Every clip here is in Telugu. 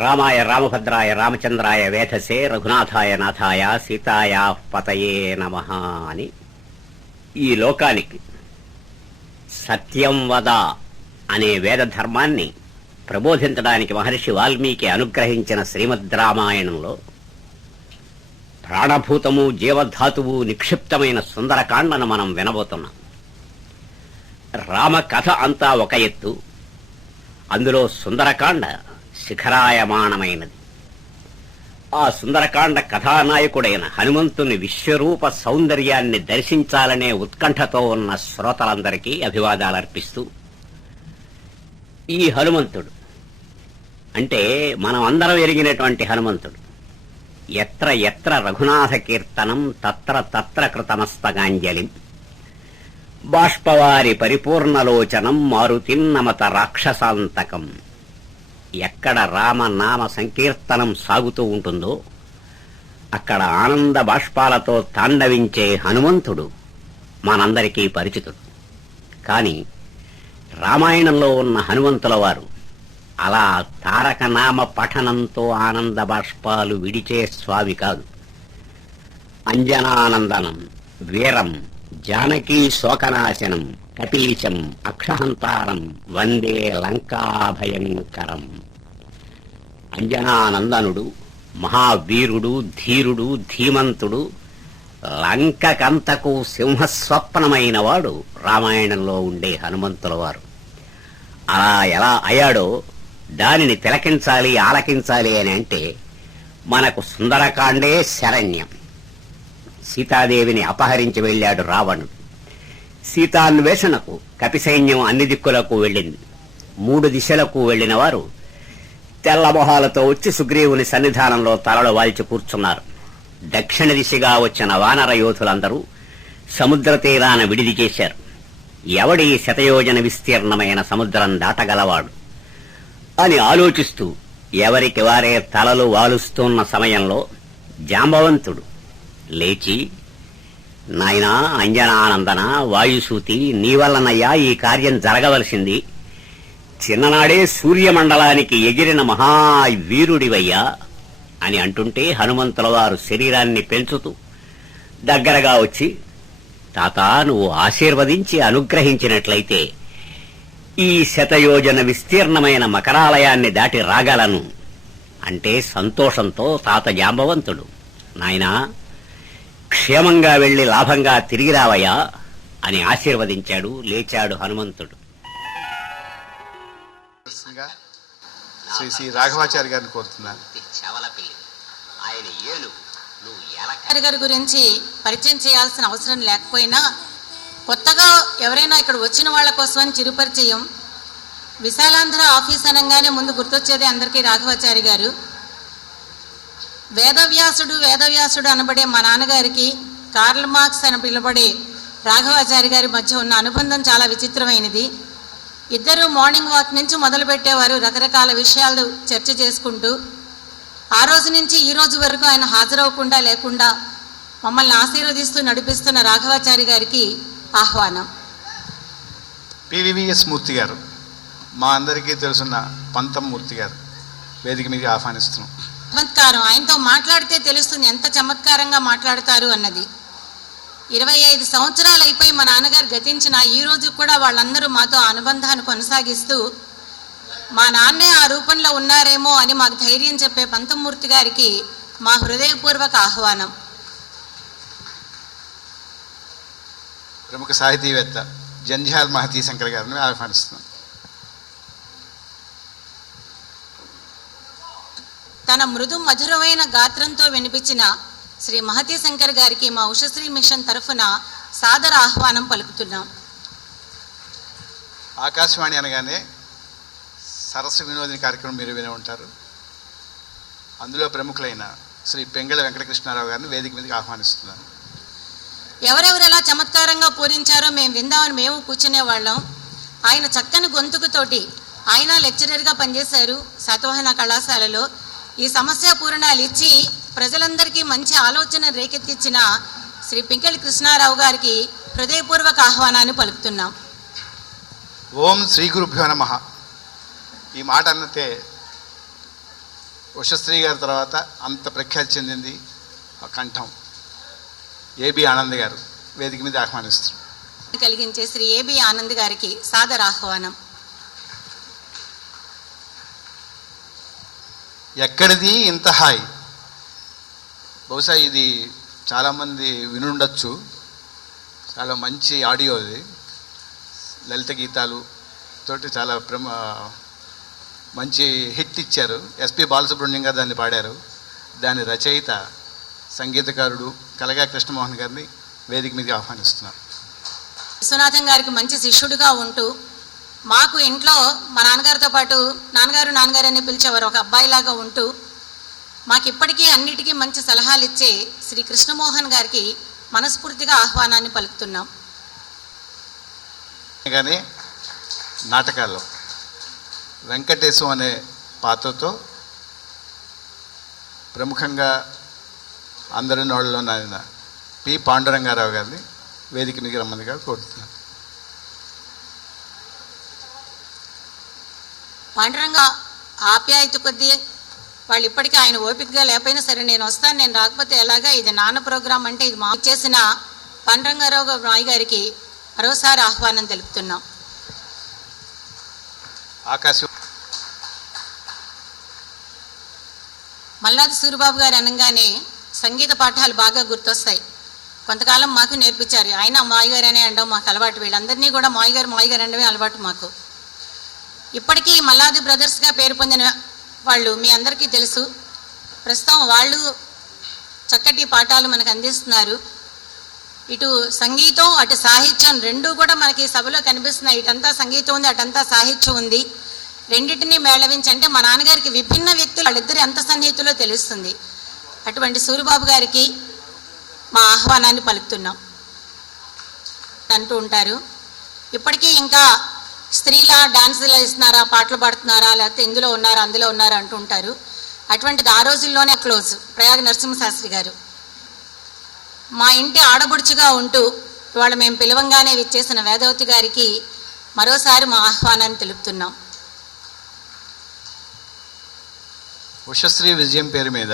రామాయ రామభద్రాయ రామచంద్రాయ వేధసే రఘునాథాయ నాథాయ సీతాయా పతయే నమః అని ఈ లోకానికి సత్యం వద అనే వేద ధర్మాన్ని ప్రబోధించడానికి మహర్షి వాల్మీకి అనుగ్రహించిన శ్రీమద్ రామాయణంలో ప్రాణభూతము జీవధాతువు నిక్షిప్తమైన సుందరకాండను మనం వినబోతున్నాం. రామ కథ అంతా ఒక ఎత్తు, అందులో సుందరకాండ శిఖరాయమానమైనది. ఆ సుందరకాండ కథానాయకుడైన హనుమంతుని విశ్వరూప సౌందర్యాన్ని దర్శించాలనే ఉత్కంఠతో ఉన్న శ్రోతలందరికీ అభివాదాలర్పిస్తూ, ఈ హనుమంతుడు అంటే మనం అందరం ఎరిగినటువంటి హనుమంతుడు ఎత్ర ఎత్ర రఘునాథ కీర్తనం తత్ర తత్ర కృతమస్తకాంజలిం బాష్పవారి పరిపూర్ణలోచనం మారుతిన్నమత రాక్షసాంతకం. ఎక్కడ రామనామ సంకీర్తనం సాగుతూ ఉంటుందో అక్కడ ఆనంద బాష్పాలతో తాండవించే హనుమంతుడు మనందరికీ పరిచితుడు. కాని రామాయణంలో ఉన్న హనుమంతుల వారు అలా తారకనామ పఠనంతో ఆనంద బాష్పాలు విడిచే స్వామి కాదు. అంజనానందనం, వీరం, జానకీ శోకనాశనం, కపీశం, అక్షహంతారం వందే లంకాభయంకరం. అంజనానందనుడు మహావీరుడు, ధీరుడు, ధీమంతుడు, లంకకంతకు సింహస్వప్నమైన వాడు రామాయణంలో ఉండే హనుమంతుల వారు. అలా ఎలా అయ్యాడో దానిని తిలకించాలి, ఆలకించాలి అని అంటే మనకు సుందరకాండే శరణ్యం. సీతాదేవిని అపహరించి వెళ్ళాడు రావణుడు. సీతాన్వేషణకు కపిసైన్యం అన్ని దిక్కులకు వెళ్ళింది. 3 దిశలకు వెళ్లిన వారు తెల్లమొహాలతో వచ్చి సుగ్రీవుని సన్నిధానంలో తలలు వాల్చి కూర్చున్నారు. దక్షిణ దిశగా వచ్చిన వానర యోధులందరూ సముద్ర తీరాన విడిది చేశారు. ఎవడి శతయోజన విస్తీర్ణమైన సముద్రం దాటగలవాడు అని ఆలోచిస్తూ ఎవరికి వారే తలలు వాలుస్తున్న సమయంలో జాంబవంతుడు లేచి, నాయనా అంజనానందన, వాయుసూతి, నీ వల్లనయ్యా ఈ కార్యం జరగవలసింది. చిన్ననాడే సూర్యమండలానికి ఎగిరిన మహావీరుడివయ్యా అని అంటుంటే హనుమంతుల వారు శరీరాన్ని పెంచుతూ దగ్గరగా వచ్చి, తాత నువ్వు ఆశీర్వదించి అనుగ్రహించినట్లయితే ఈ శతయోజన విస్తీర్ణమైన మకరాలయాన్ని దాటి రాగలను అంటే సంతోషంతో తాత జాంబవంతుడు, నాయనా క్షేమంగా వెళ్లి లాభంగా తిరిగి రావయ్యా అని ఆశీర్వదించాడు. లేచాడు హనుమంతుడు. శ్రీ రాఘవాచారి గారిని కోరుతున్నాను. గారి గురించి పరిచయం చేయాల్సిన అవసరం లేకపోయినా కొత్తగా ఎవరైనా ఇక్కడ వచ్చిన వాళ్ళ కోసం చిరుపరిచయం. విశాలాంధ్ర ఆఫీస్ అనగానే ముందు గుర్తొచ్చేది అందరికీ రాఘవాచారి గారు. వేదవ్యాసుడు అనబడే మా నాన్నగారికి కార్ల్ మార్క్స్ అని పిలువబడే రాఘవాచారి గారి మధ్య ఉన్న అనుబంధం చాలా విచిత్రమైనది. ఇద్దరు మార్నింగ్ వాక్ నుంచి మొదలు పెట్టేవారు, రకరకాల విషయాలు చర్చ చేసుకుంటూ. ఆ రోజు నుంచి ఈ రోజు వరకు ఆయన హాజరవకుండా లేకుండా మమ్మల్ని ఆశీర్వదిస్తూ నడిపిస్తున్న రాఘవాచారి గారికి ఆహ్వానం. పివివిఎస్ మూర్తి గారు, మా అందరికీ తెలుసున్న పంతం మూర్తి గారు వేదిక మీద ఆహ్వానిస్తున్నాం. చమత్కారం, ఆయనతో మాట్లాడితే తెలుస్తుంది ఎంత చమత్కారంగా మాట్లాడతారు అన్నది. 25 సంవత్సరాలు అయిపోయి మా నాన్నగారు గతించిన ఈ రోజు కూడా వాళ్ళందరూ మాతో అనుబంధాన్ని కొనసాగిస్తూ మా నాన్నే ఆ రూపంలో ఉన్నారేమో అని మాకు ధైర్యం చెప్పే పంతమూర్తి గారికి మా హృదయపూర్వక ఆహ్వానం. ప్రముఖ సాహితీవేత్త జంధ్యాల మహతీ శంకర్ గారిని ఆహ్వానిస్తున్నాం. తన మృదు మధురమైన గాత్రంతో వినిపించిన శ్రీ మహతీ శంకర్ గారికి మా ఉషశ్రీ మిషన్ తరఫున సాదర ఆహ్వానం పలుకుతున్నాం. ఆకాశవాణి అనగానే సరస్సు వినోదిని కార్యక్రమం మీరు వినే ఉంటారు. అందులో ప్రముఖులైన శ్రీ పెంగళ వెంకటకృష్ణారావు గారిని వేదిక మీదకి ఆహ్వానిస్తున్నాను. ఎవరెవరు ఎలా చమత్కారంగా పూరించారో మేము విందామని మేము కూర్చునేవాళ్ళం. ఆయన చక్కని గొంతుకుతోటి ఆయన లెక్చరర్గా పనిచేశారు శాతవాహన కళాశాలలో. ఈ సమస్య పూరణాలు ఇచ్చి ప్రజలందరికీ మంచి ఆలోచన రేకెత్తించిన శ్రీ పెంగళి కృష్ణారావు గారికి హృదయపూర్వక ఆహ్వానాన్ని పలుకుతున్నాం. ఓం శ్రీ గురుభ్యో నమః. ఈ మాట అన్నతే ఉషశ్రీ గారి తర్వాత అంత ప్రఖ్యాతి చెందింది ఆ కంఠం ఏబి ఆనంద్ గారు వేదిక మీద ఆహ్వానిస్తారు. కలిగించే శ్రీ ఏబి ఆనంద్ గారికి సాదర ఆహ్వానం. ఎక్కడిది ఇంత హాయ్. బహుశా ఇది చాలామంది వినుండొచ్చు. చాలా మంచి ఆడియో అది. లలిత గీతాలు తోటి చాలా మంచి హిట్ ఇచ్చారు. ఎస్పి బాలసుబ్రహ్మణ్యం గారు దాన్ని పాడారు. దాని రచయిత సంగీతకారుడు కలగా కృష్ణమోహన్ గారిని వేదిక మీదకి ఆహ్వానిస్తున్నారు. విశ్వనాథం గారికి మంచి శిష్యుడిగా ఉంటూ మాకు ఇంట్లో మా నాన్నగారితో పాటు నాన్నగారు అని పిలిచేవారు. ఒక అబ్బాయిలాగా ఉంటూ మాకు ఇప్పటికీ అన్నిటికీ మంచి సలహాలు ఇచ్చే శ్రీ కృష్ణమోహన్ గారికి మనస్ఫూర్తిగా ఆహ్వానాన్ని పలుకుతున్నాం. కానీ నాటకాల్లో వెంకటేశం అనే పాత్రతో ప్రముఖంగా అందరి నోళ్ళలో నాయన పి పాండురంగారావు గారిని వేదిక మీద రమ్మనిగా కోరుతున్నాను. పాండురంగ ఆప్యాయత కొద్దీ వాళ్ళు ఇప్పటికీ ఆయన ఓపికగా లేకపోయినా సరే నేను వస్తాను, నేను రాకపోతే ఎలాగా, ఇది నాన్న ప్రోగ్రాం అంటే ఇది మా చేసిన పాండురంగారావు రాయ్ గారికి మరోసారి ఆహ్వానం తెలుపుతున్నాం. మల్లాది సూరిబాబు గారు అనగానే సంగీత పాఠాలు బాగా గుర్తొస్తాయి. కొంతకాలం మాకు నేర్పించారు. ఆయన మాయగారు అనే అంటాం మాకు అలవాటు. వీళ్ళందరినీ కూడా మాయగారు అనడమే అలవాటు మాకు. ఇప్పటికీ మల్లాది బ్రదర్స్గా పేరు పొందిన వాళ్ళు మీ అందరికీ తెలుసు. ప్రస్తుతం వాళ్ళు చక్కటి పాఠాలు మనకు అందిస్తున్నారు. ఇటు సంగీతం అటు సాహిత్యం రెండూ కూడా మనకి సభలో కనిపిస్తున్నాయి. ఇటంతా సంగీతం ఉంది, అటంతా సాహిత్యం ఉంది. రెండింటినీ మేళవించి అంటే మా నాన్నగారికి విభిన్న వ్యక్తులు వాళ్ళిద్దరు ఎంత సన్నిహితులో తెలుస్తుంది. అటువంటి సూరిబాబు గారికి మా ఆహ్వానాన్ని పలుకుతున్నాం అంటూ ఉంటారు. ఇప్పటికీ ఇంకా స్త్రీల డాన్సులు ఇస్తున్నారా, పాటలు పాడుతున్నారా, లేకపోతే ఇందులో ఉన్నారా అందులో ఉన్నారా అంటూ ఉంటారు. అటువంటిది ఆ రోజుల్లోనే క్లోజ్ ప్రయాగ నరసింహశాస్త్రి గారు మా ఇంటి ఆడబుడుచుగా ఉంటూ ఇవాళ మేము పిలవంగానే విచ్చేసిన వేదవతి గారికి మరోసారి మా ఆహ్వానాన్ని తెలుపుతున్నాం. ఉషశ్రీ విజయం పేరు మీద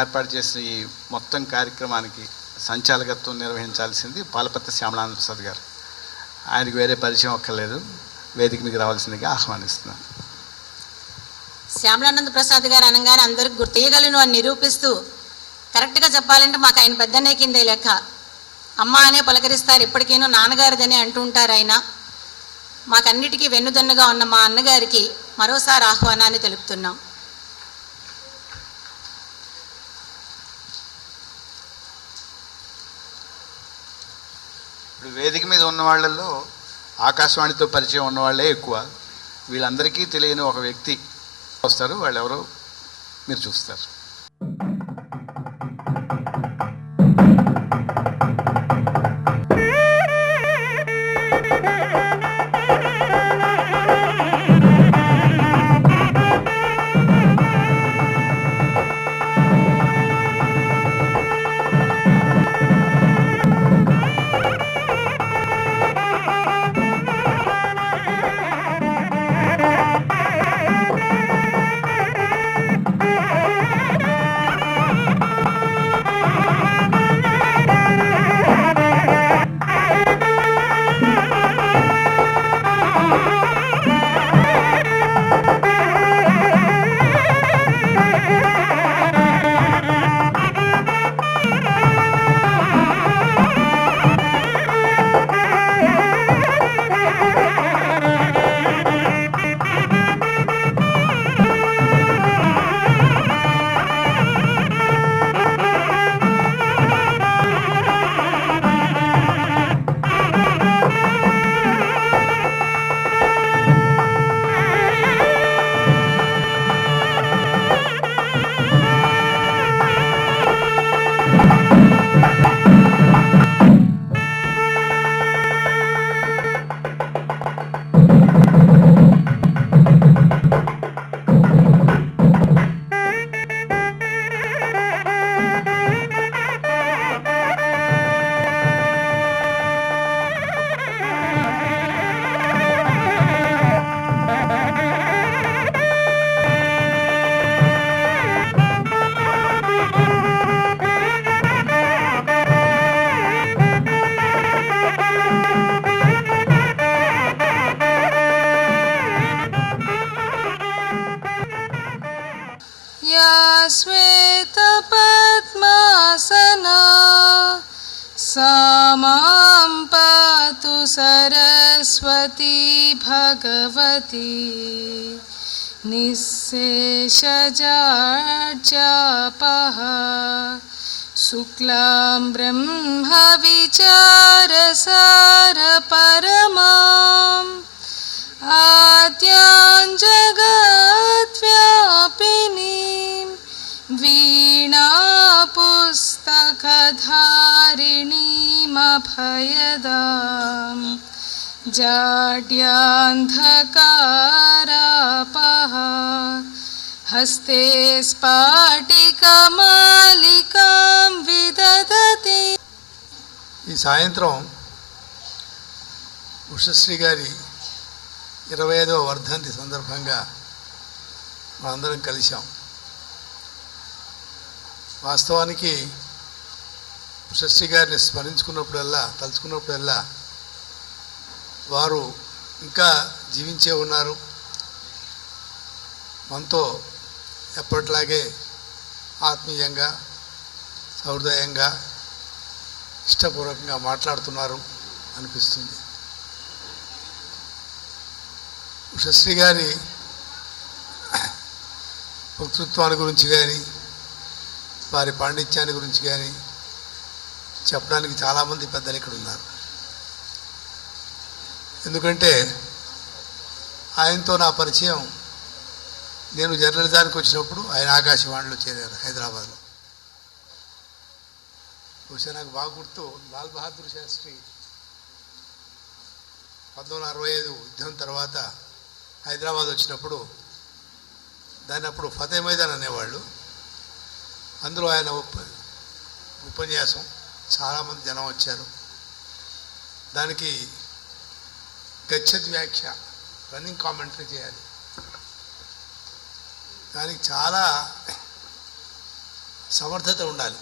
ఏర్పాటు చేసిన ఈ మొత్తం కార్యక్రమానికి సంచాలకత్వం నిర్వహించాల్సింది పాలపత్తి శ్యామలానంద ప్రసాద్ గారు. ఆయనకు వేరే పరిచయం అక్కర్లేదు. వేదిక మీకు రావాల్సిందిగా ఆహ్వానిస్తున్నాను. శ్యామలానంద ప్రసాద్ గారు అనగానే అందరికి గుర్తీయగలను అని నిరూపిస్తూ కరెక్ట్గా చెప్పాలంటే మాకు ఆయన పెద్దనే కిందే లెక్క. అమ్మ అనే పలకరిస్తారు, ఎప్పటికైనా నాన్నగారిదని అంటూ ఉంటారు. ఆయన మాకన్నిటికీ వెన్నుదన్నుగా ఉన్న మా అన్నగారికి మరోసారి ఆహ్వానాన్ని తెలుపుతున్నాం. ఇప్పుడు వేదిక మీద ఉన్న వాళ్ళల్లో ఆకాశవాణితో పరిచయం ఉన్నవాళ్ళే ఎక్కువ. వీళ్ళందరికీ తెలియని ఒక వ్యక్తి వస్తారు. వాళ్ళు ఎవరో మీరు చూస్తారు. श्वेतपद्मासना सा मां पातु सरस्वती भगवती निःशेषजाड्यापः शुक्लां ब्रह्मविचारसारपरमाम् आद्यां जगद्व्यापिनीं वीणापुस्तकधारिणीमभयदां जाड्यान्धकारापः हस्ते स्फाटिकमालिकां विदधति। ఈ సాయంత్రం ఉషశ్రీ గారి 25వ వర్ధంతి సందర్భంగా మనందరం కలిశాం. వాస్తవానికి ఉషశ్రీ గారిని తలుచుకున్నప్పుడల్లా వారు ఇంకా జీవించే ఉన్నారు, మనతో ఎప్పటిలాగే ఆత్మీయంగా సౌహృదయంగా ఇష్టపూర్వకంగా మాట్లాడుతున్నారు అనిపిస్తుంది. ఉషశ్రీ గారి వక్తృత్వాన్ని గురించి కానీ వారి పాండిత్యాన్ని గురించి కానీ చెప్పడానికి చాలామంది పెద్దలు ఇక్కడ ఉన్నారు. ఎందుకంటే ఆయనతో నా పరిచయం నేను జర్నలిజానికి వచ్చినప్పుడు ఆయన ఆకాశవాణిలో చేరారు హైదరాబాద్లో. బహుశా నాకు బాగా గుర్తు, లాల్ బహదూర్ శాస్త్రి 1965 యుద్ధం తర్వాత హైదరాబాద్ వచ్చినప్పుడు దాన్ని అప్పుడు ఫతే మైదాన్ అనేవాళ్ళు. అందులో ఆయన ఉపన్యాసం చాలామంది జనం వచ్చారు. దానికి గచ్చత్ వ్యాఖ్య రన్నింగ్ కామెంటరీ చేయాలి. దానికి చాలా సమర్థత ఉండాలి.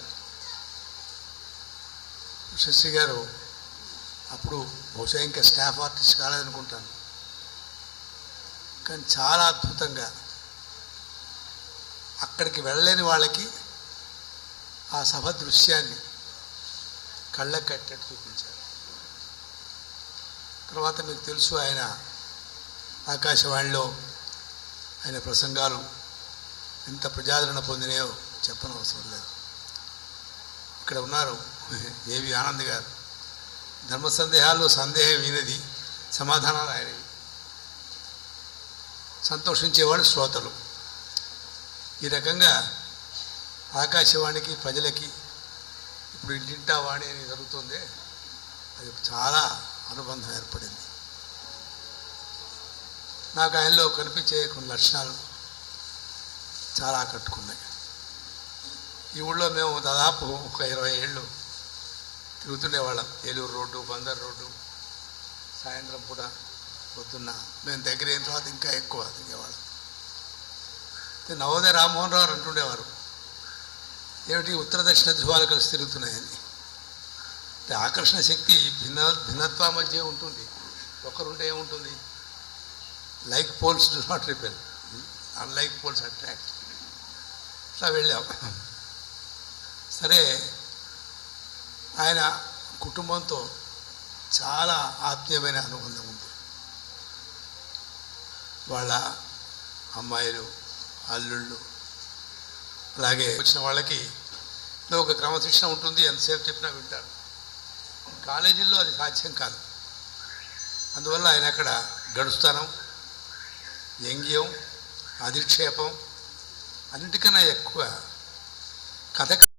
శశి గారు అప్పుడు బహుశా ఇంకా స్టాఫ్ ఆర్టిస్ట్ కాలేదనుకుంటాను, కానీ చాలా అద్భుతంగా అక్కడికి వెళ్ళలేని వాళ్ళకి ఆ సభ దృశ్యాన్ని కళ్ళకు కట్టేట్టు చూపించారు. తర్వాత మీకు తెలుసు ఆయన ఆకాశవాణిలో ఆయన ప్రసంగాలు ఎంత ప్రజాదరణ పొందినాయో చెప్పనవసరం లేదు. ఇక్కడ ఉన్నారు ఏవి ఆనంద్ గారు. ధర్మ సందేహాల్లో సందేహం వినది, సమాధానాలు ఆయనవి. సంతోషించేవాళ్ళు శ్రోతలు. ఈ రకంగా ఆకాశవాణికి ప్రజలకి ఇప్పుడు ఇంటింటా వాణి అని జరుగుతుంది, అది చాలా అనుబంధం ఏర్పడింది. నాకు ఆయనలో కనిపించే కొన్ని లక్షణాలు చాలా ఆకట్టుకున్నాయి. ఈ ఊళ్ళో మేము దాదాపు ఒక 20 ఏళ్ళు తిరుగుతుండేవాళ్ళం. ఏలూరు రోడ్డు, బందర్ రోడ్డు, సాయంత్రం పూట పొద్దున్న మేము దగ్గర అయిన తర్వాత ఇంకా ఎక్కువ తిరిగేవాళ్ళం. నవోదయ రామ్మోహన్ రావు అంటుండేవారు, ఏమిటి ఉత్తర దక్షిణ ధ్రువాలు కలిసి తిరుగుతున్నాయని. అంటే ఆకర్షణ శక్తి భిన్నత్వ మధ్య ఉంటుంది. ఒకరుంటే ఏముంటుంది, like poles do not repel, unlike poles attract. ఇట్లా వెళ్ళాం. సరే, ఆయన కుటుంబంతో చాలా ఆత్మీయమైన అనుబంధం ఉంది. వాళ్ళ అమ్మాయిలు, అల్లుళ్ళు, అలాగే వచ్చిన వాళ్ళకి ఒక క్రమశిక్షణ ఉంటుంది, ఎంతసేపు చెప్పినా వింటారు. కాలేజీల్లో అది సాధ్యం కాదు. అందువల్ల ఆయన అక్కడ గడుస్తానం, వ్యంగ్యం, అధిక్షేపం, అన్నిటికన్నా ఎక్కువ కథ